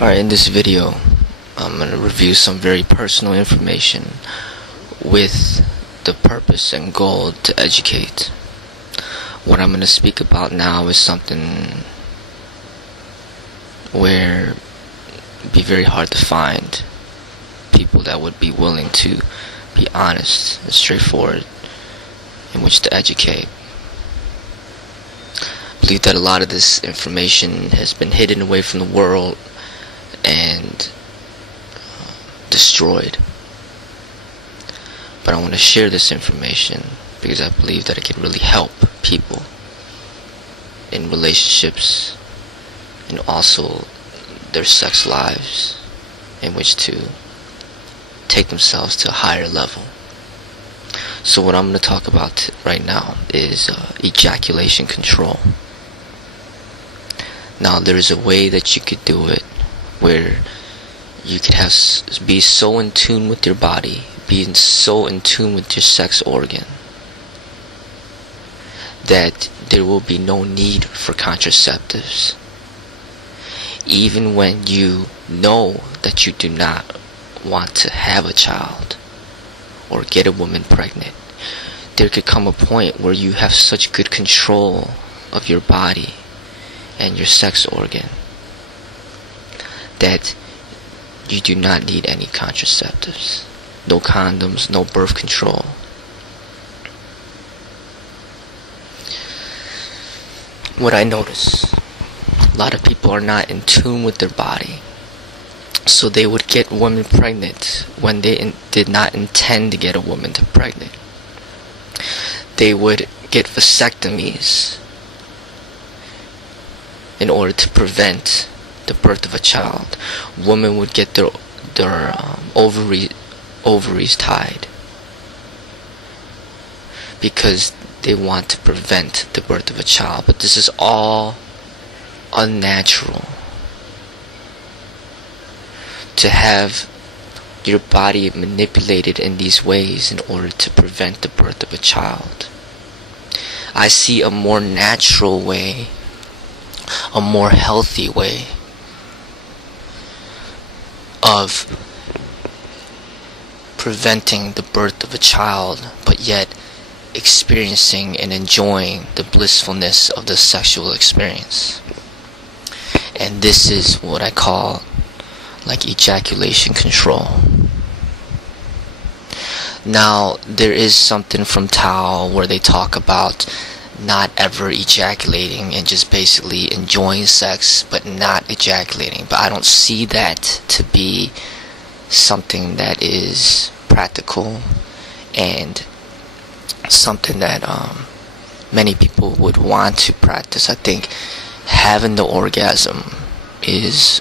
Alright, in this video, I'm going to review some very personal information with the purpose and goal to educate. What I'm going to speak about now is something where it'd be very hard to find people that would be willing to be honest and straightforward in which to educate. I believe that a lot of this information has been hidden away from the world and destroyed. But I want to share this information because I believe that it can really help people in relationships and also their sex lives in which to take themselves to a higher level. So what I'm going to talk about right now is ejaculation control. Now there is a way that you could do it where you could be so in tune with your body, being so in tune with your sex organ, that there will be no need for contraceptives. Even when you know that you do not want to have a child or get a woman pregnant, there could come a point where you have such good control of your body and your sex organ that you do not need any contraceptives, no condoms, no birth control. What I notice, a lot of people are not in tune with their body, so they would get women pregnant when they did not intend to get a woman pregnant. They would get vasectomies in order to prevent the birth of a child. Women would get their ovaries tied because they want to prevent the birth of a child. But this is all unnatural. To have your body manipulated in these ways in order to prevent the birth of a child. I see a more natural way, a more healthy way of preventing the birth of a child, but yet experiencing and enjoying the blissfulness of the sexual experience. And this is what I call like ejaculation control. Now, there is something from Tao where they talk about not ever ejaculating and just basically enjoying sex but not ejaculating. But I don't see that to be something that is practical and something that many people would want to practice. I think having the orgasm is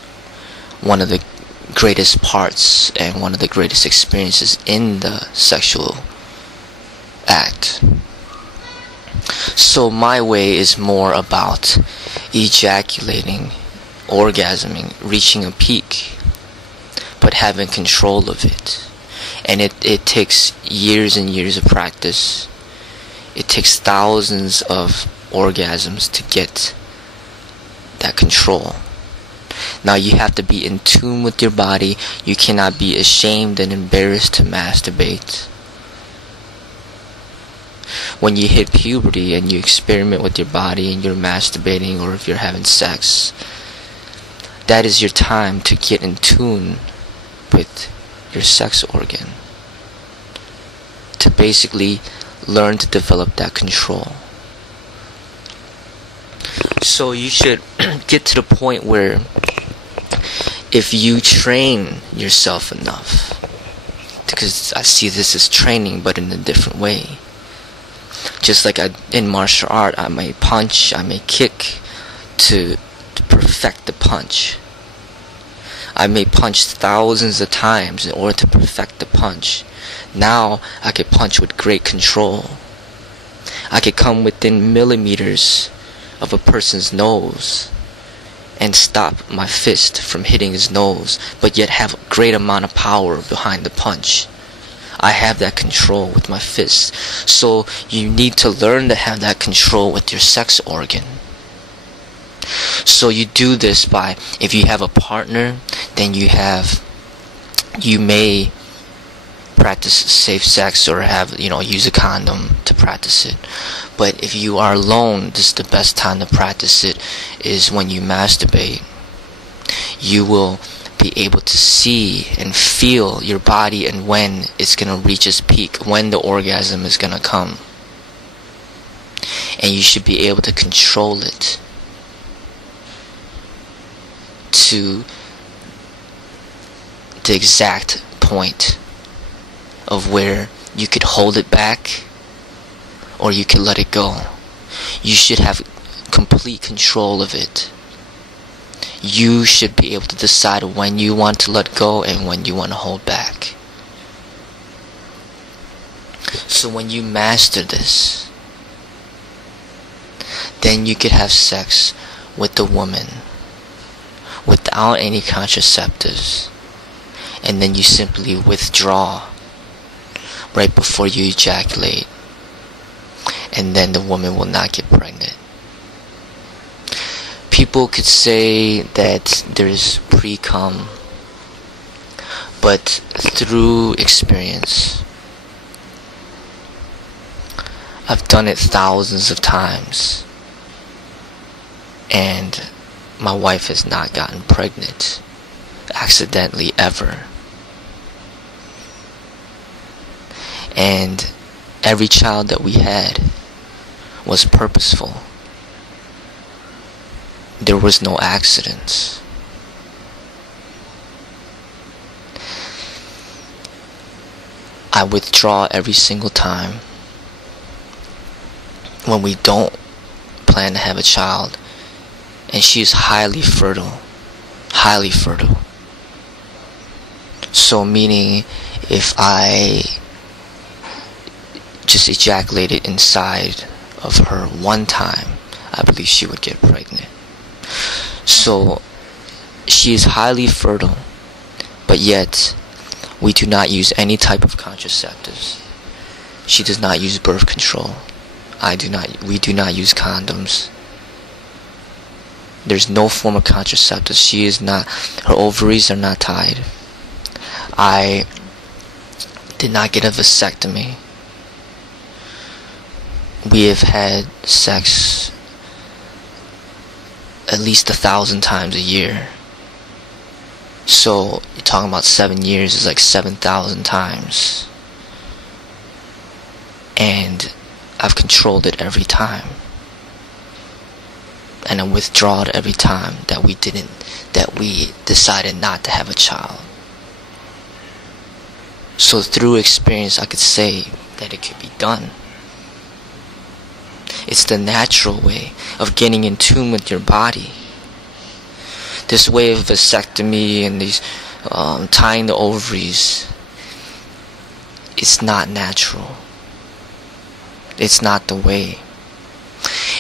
one of the greatest parts and one of the greatest experiences in the sexual act. So my way is more about ejaculating, orgasming, reaching a peak, but having control of it. And it takes years and years of practice. It takes thousands of orgasms to get that control. Now you have to be in tune with your body. You cannot be ashamed and embarrassed to masturbate. When you hit puberty and you experiment with your body and you're masturbating, or if you're having sex, that is your time to get in tune with your sex organ, to basically learn to develop that control. So you should get to the point where if you train yourself enough, because I see this as training but in a different way. Just like in martial art, I may punch, I may kick to perfect the punch. I may punch thousands of times in order to perfect the punch. Now I could punch with great control. I could come within millimeters of a person's nose and stop my fist from hitting his nose, but yet have a great amount of power behind the punch. I have that control with my fist. So you need to learn to have that control with your sex organ. So you do this by, if you have a partner, then you may practice safe sex or use a condom to practice it. But if you are alone, this is the best time to practice it, is when you masturbate. You will be able to see and feel your body and when it's going to reach its peak, when the orgasm is going to come. And you should be able to control it to the exact point of where you could hold it back or you could let it go. You should have complete control of it. You should be able to decide when you want to let go and when you want to hold back. So when you master this, then you could have sex with the woman without any contraceptives, and then you simply withdraw right before you ejaculate, and then the woman will not get pregnant. People could say that there's pre-cum, but through experience, I've done it thousands of times, and my wife has not gotten pregnant accidentally ever. And every child that we had was purposeful. There was no accidents. I withdraw every single time when we don't plan to have a child, and she is highly fertile. So meaning, if I just ejaculated inside of her one time, I believe she would get pregnant. So she is highly fertile, but yet we do not use any type of contraceptives. She does not use birth control. We do not use condoms. There's no form of contraceptive. Her ovaries are not tied. I did not get a vasectomy. We have had sex at least 1,000 times a year. So you're talking about 7 years is like 7,000 times. And I've controlled it every time. And I withdraw it every time that we decided not to have a child. So through experience, I could say that it could be done. It's the natural way of getting in tune with your body. This way of vasectomy and these tying the ovaries, it's not natural. It's not the way.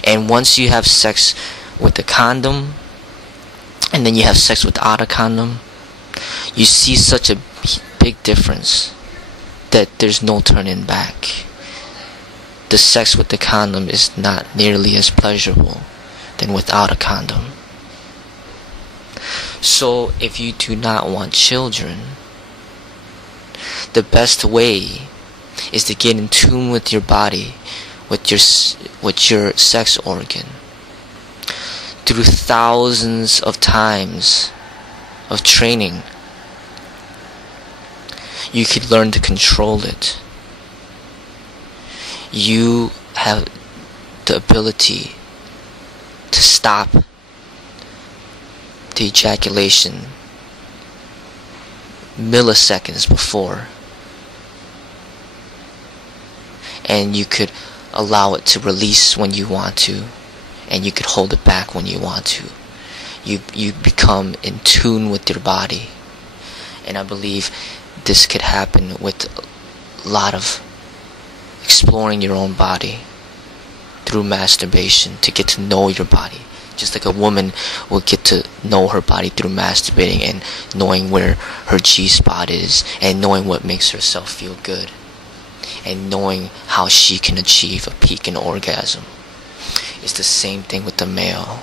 And once you have sex with a condom, and then you have sex without a condom, you see such a big difference that there's no turning back. The sex with the condom is not nearly as pleasurable than without a condom. So if you do not want children, the best way is to get in tune with your body, with your sex organ. Through thousands of times of training, you could learn to control it. You have the ability to stop the ejaculation milliseconds before, and you could allow it to release when you want to, and you could hold it back when you want to. You become in tune with your body. And I believe this could happen with a lot of exploring your own body through masturbation, to get to know your body. Just like a woman will get to know her body through masturbating and knowing where her G-spot is, and knowing what makes herself feel good, and knowing how she can achieve a peak in orgasm. It's the same thing with the male.